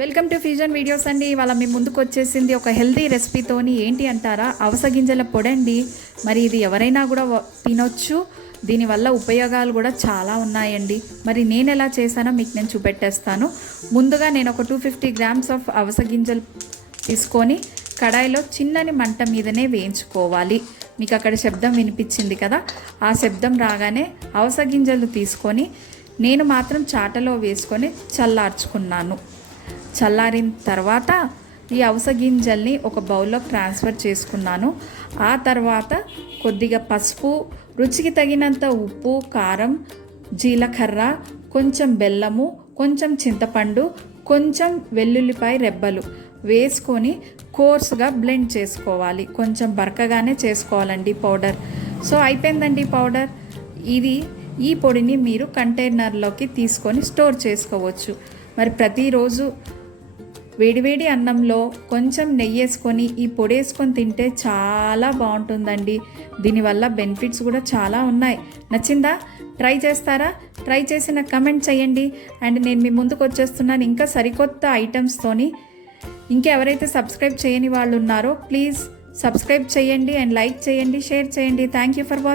Welcome to fusion videos అండి. ఇవాళ మీ ముందుకు వచ్చేసింది ఒక హెల్దీ రెసిపీతోని ఏంటి అంటారా? అవస గింజల పొడండి. మరి ఇది ఎవరైనా కూడా తినొచ్చు. దీనివల్ల ఉపయోగాలు కూడా చాలా ఉన్నాయండి. మరి నేను ఎలా చేశానో మీకు నేను చూపెట్టేస్తాను. ముందుగా నేను ఒక టూ ఫిఫ్టీ గ్రామ్స్ ఆఫ్ అవస గింజలు తీసుకొని కడాయిలో చిన్నని మంట మీదనే వేయించుకోవాలి. మీకు అక్కడ శబ్దం వినిపించింది కదా? ఆ శబ్దం రాగానే అవస గింజలు తీసుకొని నేను మాత్రం చాటలో వేసుకొని చల్లార్చుకున్నాను. చల్లారిన తర్వాత ఈ అవస గింజల్ని ఒక బౌల్లో ట్రాన్స్ఫర్ చేసుకున్నాను. ఆ తర్వాత కొద్దిగా పసుపు రుచికి తగినంత ఉప్పు కారం జీలకర్ర కొంచెం బెల్లము కొంచెం చింతపండు కొంచెం వెల్లుల్లిపాయ రెబ్బలు వేసుకొని కోర్సుగా బ్లెండ్ చేసుకోవాలి. కొంచెం బరకగానే చేసుకోవాలండి పౌడర్. సో అయిపోయిందండి పౌడర్. ఇది ఈ పొడిని మీరు కంటైనర్లోకి తీసుకొని స్టోర్ చేసుకోవచ్చు. మరి ప్రతిరోజు వేడివేడి అన్నంలో కొంచెం నెయ్యి వేసుకొని ఈ పొడి వేసుకొని తింటే చాలా బాగుంటుందండి. దీనివల్ల బెనిఫిట్స్ కూడా చాలా ఉన్నాయి. నచ్చిందా? ట్రై చేస్తారా? ట్రై చేసి నాకు కమెంట్ చేయండి. అండ్ నేను మీ ముందుకు వచ్చేస్తున్నాను ఇంకా సరికొత్త ఐటమ్స్తోని ఇంకెవరైతే సబ్స్క్రైబ్ చేయని వాళ్ళు ఉన్నారో ప్లీజ్ సబ్స్క్రైబ్ చేయండి అండ్ లైక్ చేయండి షేర్ చేయండి. Thank you for watching